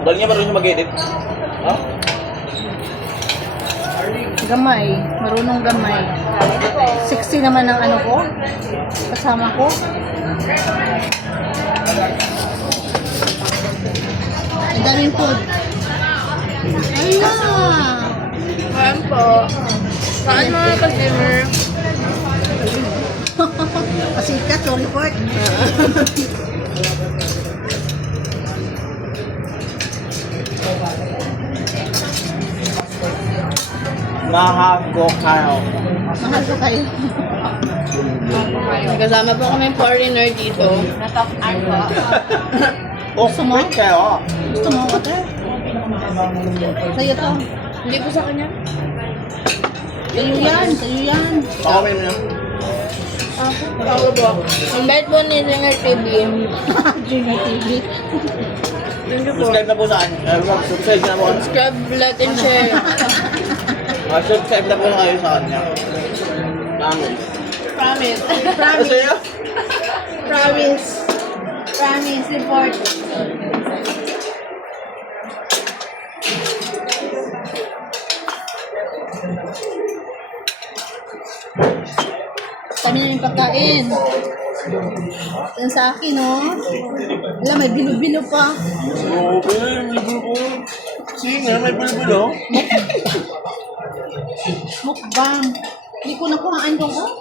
Galing niya marunong siya mag-edit. Ha? Gamay. Marunong gamay. Sexy naman ang ano ko. Kasama ko. Ang daming food. Ala! Kain po. Kain mga customer. Pasikat, sorry po. Mahago kayo. Mahal ko kayo. May kasama po kami foreigner dito. Natop art po. Gusto mo? Kayo. Gusto mo water? Sa'yo to. Hindi po sa kanya. Sa'yo yan. Sa'yo yan. Pakamay mo niya. Ako po. Ang bait po ni Singer TV. Junior TV. Thank you po. Subscribe na po sa akin. Subscribe na po. Subscribe, like, and share. Subscribe na po na kayo sa kanya. Namin. Promise. Kasi yun? Promise. Promise, report. Kami na yung pagkain. Yan sa akin, no? Wala, may bilo-bilo pa. Okay, may bulbul. Sige, may bulbul, oh. Mukbang. Hindi ko nakuhaan doon, oh.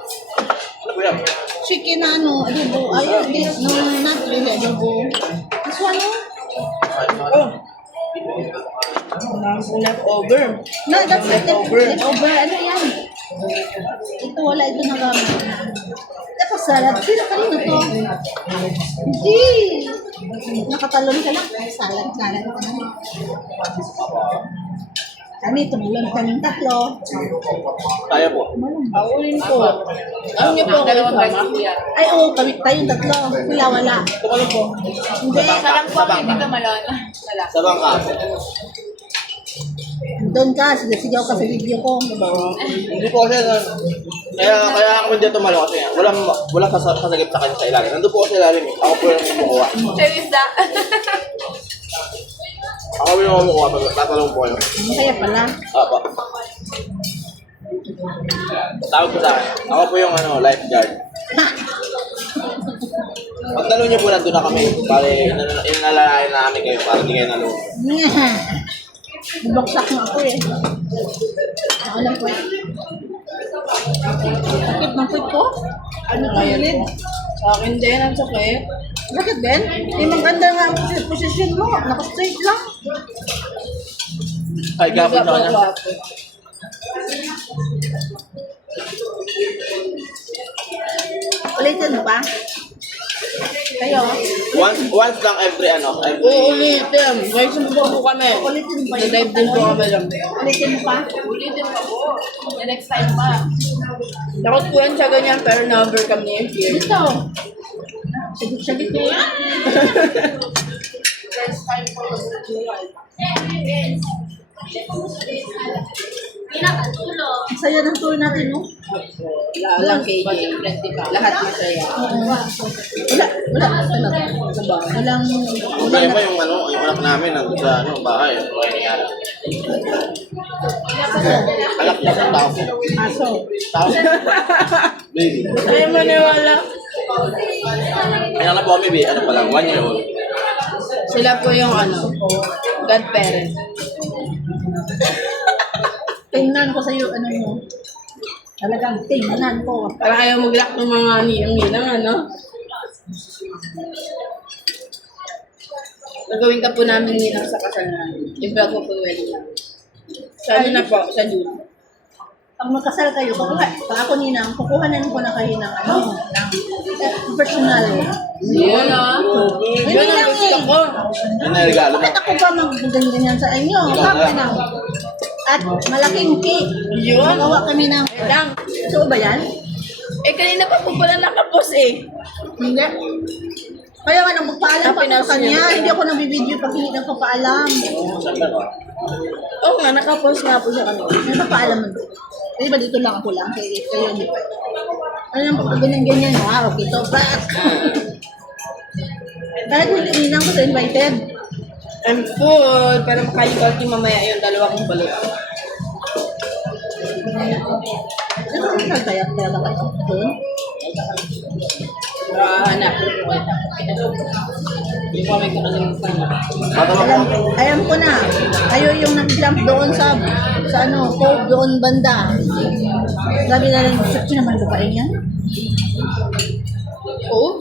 Ano po yan? Chicken na ano, adobo. Ayun, no, not really adobo. This one, oh. Oh. Leftover. No, that's not leftover. Ano yan? Ito, wala ito na gamit. Tapos salad. Sino kanina to? Hindi. Nakatalon ka lang. Salad ka naman. Kami, tumalon kaming tatlo. Kaya po. Ako rin po. Ano niyo po ako kasama? Ay, oo, kami tayong tatlo. Sila, wala. Tumalo po. Hindi. Salang po ang hindi malon. Wala. Sa bangka. Doon ka, sigaw ka sa video ko. Hindi po kasi, kaya kami dito tumalo kasi walang kasagip sa kanya sa ilalim. Nandun po kasi ilalim eh. Ako po yung kumukuha. Share is that. Ako po yung kumukuha pag tatalong po kayo. Masaya pala. Apa. Tawag ko sa akin. Ako po yung lifeguard. Pag nalo niyo po nandun na kami. Pare, inalalayan na namin kayo para hindi kayo nalo. Nabaksak mo ako eh. Alam ko eh. Sakit ng foot ko? Ano to, Yulid? Sa akin din ang sakit. Bakit din? Hindi maganda nga ang posisyon mo. Naka-straight lang. Ay, gapon sa kanya. Ulitin mo pa? Kayo? Once lang every every... Uulitin. May sumpo po kami. Ulitin mo pa yun. Dive din po kami lang. Ulitin mo pa? Ulitin pa po. The next time pa. Takot po yan sa ganyan pero na-overcome niya yung fear. Dito. Sagit-sagit mo yan. First time po. Pinakatulog. Ang saya ng tour natin, no? Walang KJ. Lahat masaya. Wala talaga. Walang... Kaya ba yung yung anak namin nandun sa bahay. Anak niya sa tao. Aso. Tao? Baby. Ay, maniwala. Kaya na po kami, baby. Ano pa lang, 1 year old. Sila po yung godparent. Tingnan ko sa'yo, ano mo. Talagang tingnan ko. Para ayaw mag-lock ng mga ninang, ano? Gagawin ka po namin ninang sa kasal namin. I-vlog ko po wedding namin. Sa ano na po, sa June. Pag magkasal kayo, pag ako ninang, kukuhanan ko na kayo ng ano, ng personal. Yun Yun ang gusto ko. Yan na yung regalo mo. Bakit ako ba mag-ganyan sa inyo? Bakit na? At malaking cake. Yun. Magawa kami ng... Lang. So ba yan? Eh, kanina pa po pala nakapos eh. Hindi. Kaya nga nang magpaalam pa ako sa kanya, niya. hindi ako nabibideo pag hindi nagpapaalam. Oo nga, nakapos nga po siya kanina. Nagpapaalam mo. Di ba dito lang ako lang? Kayo hindi pa. Ano yung pag ganyan-ganyan? Wow, ito, back! Kahit hindi lang ko sa invited. I'm full, pero makakalti mamaya yung dalawa kong balot. Ito rin nagkaya talaga kayo doon. Hanap. Hindi ko may kakalimutan. Alam ko na. Kayo yung nag-jump doon sa ano, cove doon banda. Sabi na rin, sakto naman lupain yan? Oh?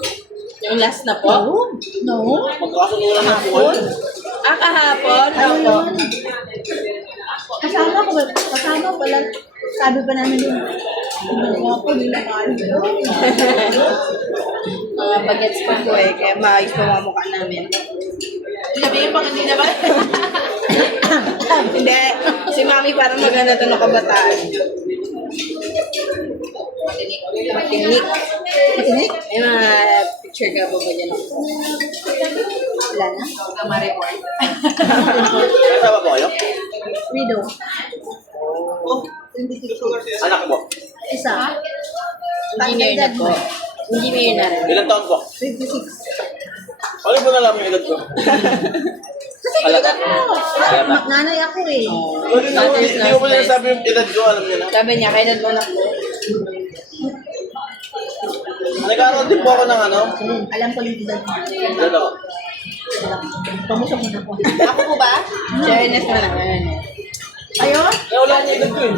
Yung last na po? No. Magkakasunod lang po kayo. Kahapon? Ano yun? Kasama pala. Sabi pa namin yung mga po nila kayo. Mga bagets pa po eh, kaya maayos pa mga mukha namin. Sabihin pag hindi naman. Hindi, si Mami parang maganda to ng kabataan. Matinik. Matinik? May mga picture ka ba ba dyan? Wala na. Ma-report. Kasama po kayo? Widow. Anak mo? Isa. Engineer na po. Engineer na rin. Ilang taon po? 26. Ano po nalaman yung edad ko? Alata. Nanay ako eh. Hindi ko pa sinasabi yung edad ko, alam niyo na. Sabi niya, kailan mo na po? Nagkaroon din po ako ng ano? Alam ko yung edad. Ano? Pamusok mo na po. Ako po ba? Fairness mo na. Ayan. Ayun? Eh, wala niya edad ko eh.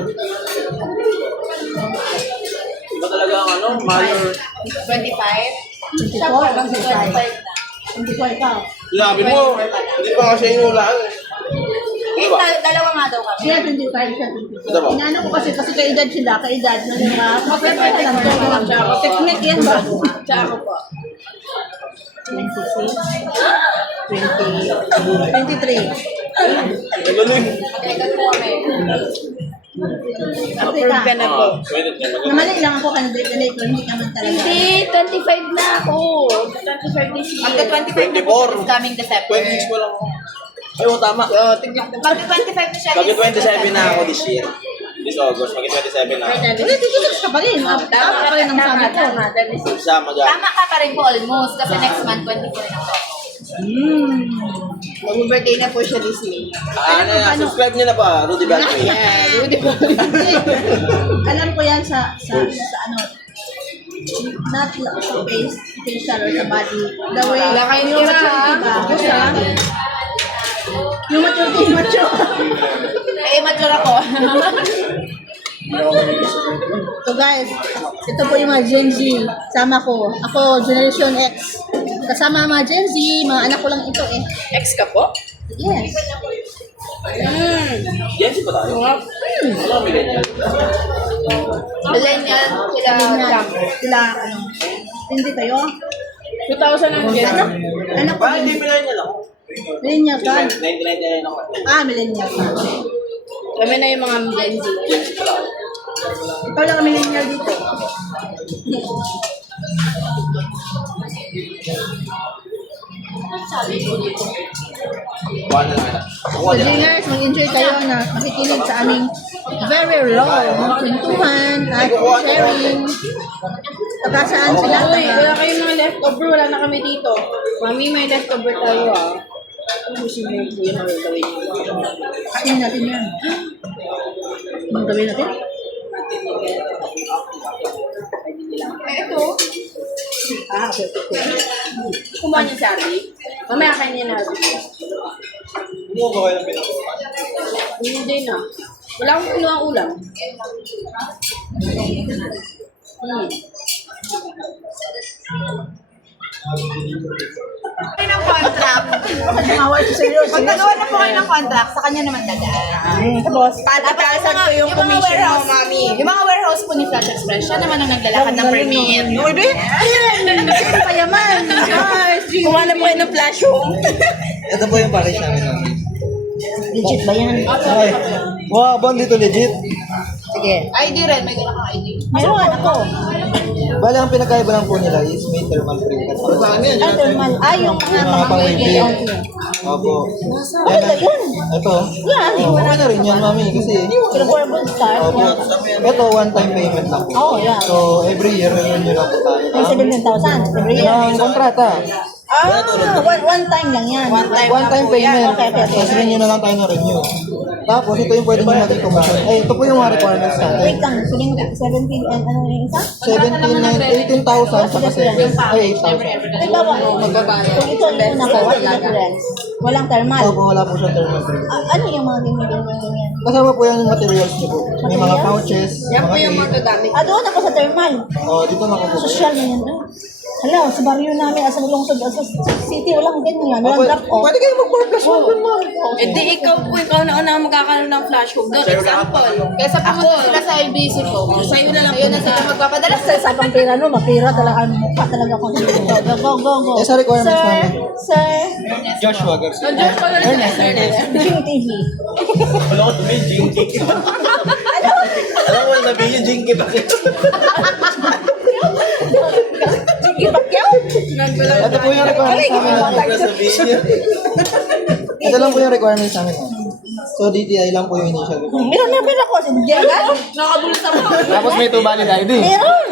Iba talaga ang ano? Manner. 25? 24. 25 na. 24 ka. Sabi mo, hindi pa kasi inulaan eh. Eh, Ano ba? dalawa nga daw kami. Siya 25, siya Ito ba? 24. Inaano ko kasi kaedad sila, kaedad na yung kapatid lang to. Technique yan ba? Tsaka ako po. 26, 20, 23. Ang galing. Magkailan po kami. Approve ka na po. Pwede din. Namali lang ako candidate na ito, hindi ka man talaga. Hindi, 25 na ako. 25 this year. Magka-25 na po siya this coming December. 26 mo lang ako. Ay, oo, tama. Magka-25 na siya Mag-27 na ako this year. This August, mag-27 na ako. Ulit, tigilis ka pa rin. Tama pa rin ang sabi ko. Sama dyan. Tama ka pa rin po almost. Kasi next month, 24 na po. Mag-birthday na po siya this May. Ano na, subscribe nyo na pa, Rudy Battery. Yeah, Rudy po. Alam ko yan sa ano, not sa face, facial or sa body. The way, Wala kayong yung tira, maturity ba? ha? Yung yung maturity, mature. Eh, mature ako. So guys, ito po yung mga Gen Z. Sama ko. Ako, Generation X. Kasama ang mga Gen Z, mga anak ko lang ito eh. Ex ka po? Yes. Yan si pa tayo. Wala kami ganyan. Millennial, sila jump. Sila, ano, hindi kayo. 2000 ang Gen. Anak ko, Hindi millennial ako. millennial ka. 1999 ako. Ah, millennial ka. Kami na yung mga Gen Z. Ikaw lang ang millennial dito. Kuha na lang kita. So, Jingers, mag-enjoy kayo na makikinig sa aming very raw mga kwentuhan at sharing. Taga saan sila? Uy, wala kayong mga leftover. Wala na kami dito. Mami, may leftover tayo ah. Ano si Mary po yung gagawin niyo? Kainin natin yan. Anong gawin natin? Eh, ito. Ah, okay, okay. Kumain niyo si Arby? Mamaya kain niya na Arby. Hindi mo gawin ang pinakakuha. Hindi na. Wala akong kinuha ang ulam. Kayo ng contract. Tumawa ito sa iyo. Pag nagawa na po kayo ng contract, sa kanya naman dadaan. Boss. Patatasan ko yung commission mo, Mami. Yung mga warehouse po ni Flash Express, siya naman ang naglalakad ng permit. Uy, be? Sino payaman? Guys, Kuha na po kayo ng flash home. Ito po yung package namin. legit ba yan? Okay. Wow, bang dito legit? Sige. ID rin, may gano'n kang ID. Meron ako. Bale, ang pinakaiba lang po nila is may thermal printer. Ah, thermal. Ah, yung mga Mga pang-welding. Opo. Maganda yun. Ito. Yan. Oh, okay na rin yan, mami. Kasi, Pinag-wearable star. opo. Ito, one-time payment lang po. Oo, yeah. So, every year, renew lang po tayo. Ay, 17,000. Every year. Ang kontrata. One time lang yan. One time payment. Okay. Tapos renew na lang tayo ng renew. Tapos ito yung pwede nyo maging commission. Ito po yung mga requirements natin. Wait lang, sige nga, 17 and ano yung isa? 18,000 saka 8,000. Ay, baba, kung ito yung una ko, what is the difference? Walang thermal. Opo, wala po siyang thermal free. Ano yung mga ganyan? Kasama po yung materials niyo po. May mga pouches, Yan po mga yung tape. magagamit. Doon ako sa thermal. Dito na po. Social na yan. Hala, sa baryo namin, sa lungsod, sa city, walang ganyan. Walang drop off. Pwede kayo mag-4 plus 1 dun, ma'am. Eh di ikaw na una magkakaroon ng flash home doon. Example. Kaysa pumunta sila sa LBC po. Sa'yo na lang. Sa'yo na sila magpapadala. Sa pang pera, no? Mapira talaga ang mukha talaga ko. Go. Eh, sa requirements namin. Sir, Joshua Garcia. Diyos ko lang Ernest. Jing TV. Wala ko sabihin, Jinky. Alam mo, sabihin, Jinky, bakit? Ibakyaw? Ito po yung requirements namin. Wala sabihin yun. Ito lang po yung requirements namin. So, DTI lang po yung initial requirement. Meron ako. Diyaga? Nakabulsa mo. Tapos may 2 valid ID. Meron.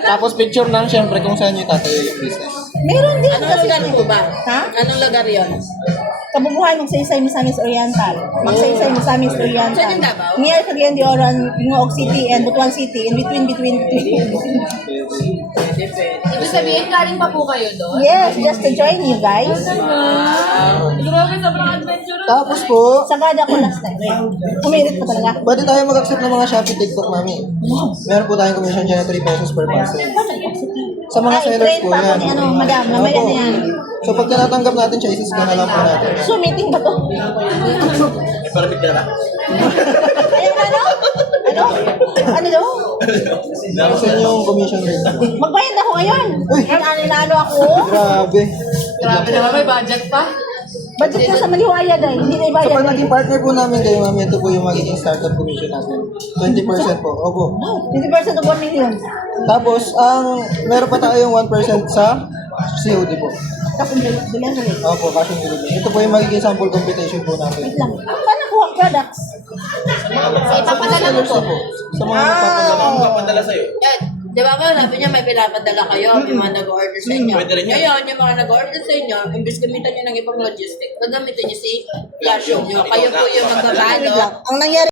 Tapos picture lang, syempre, kung saan nyo itatayo yung business. Meron din. Anong lugar mo ba? Ha? Anong lugar yun? Kabubuhay magsaysay Misamis Oriental. Magsaysay Misamis Oriental. Saan yung Davao? Near Cagayan de Oro, Pingoog City and Butuan City. In between. Ibig sabihin, galing pa po kayo doon? Yes, just to join you guys. Grabe, sobrang adventure. Tapos po, Sagada ko last time. Umirit pa talaga. pwede tayo mag-accept ng mga Shopee TikTok, mami. Meron po tayong commission dyan na 3 pesos per parcel. Sa mga sellers i-train po pa ako yan. ni madam. Mamaya Opo. na yan. So, pag tinatanggap natin siya, isiscan na lang po natin. So, meeting ba to? May paramit ka na. Ayaw na, no? Ano? Ano daw? Kasi yung commission rate. Magbayad ako ngayon. Ano ako? Grabe. Grabe naman, may budget pa. Budget na sa Maliwaya dahil. Hindi na So, ibayad. pag naging partner po namin kayo, mami, ito po yung magiging startup commission natin. 20% po. Opo. 20% of 1 million. Tapos, meron pa tayong 1% sa COD po. Tapos delivery. Opo, cash on delivery. Ito po yung magiging sample computation po natin. Wait lang. Paano kuha products? Ipapadala mo po. Sa mga nagpapadala. Ano papadala sa'yo? Di ba ba, sabi niya may pinapadala kayo, yung mga nag-order sa inyo. Pwede rin yun. Ngayon, yung mga nag-order sa inyo, imbis gamitan niyo ng ibang logistic, gagamitin niyo si Yasho nyo. Kayo po yung magbabalot. Ang nangyari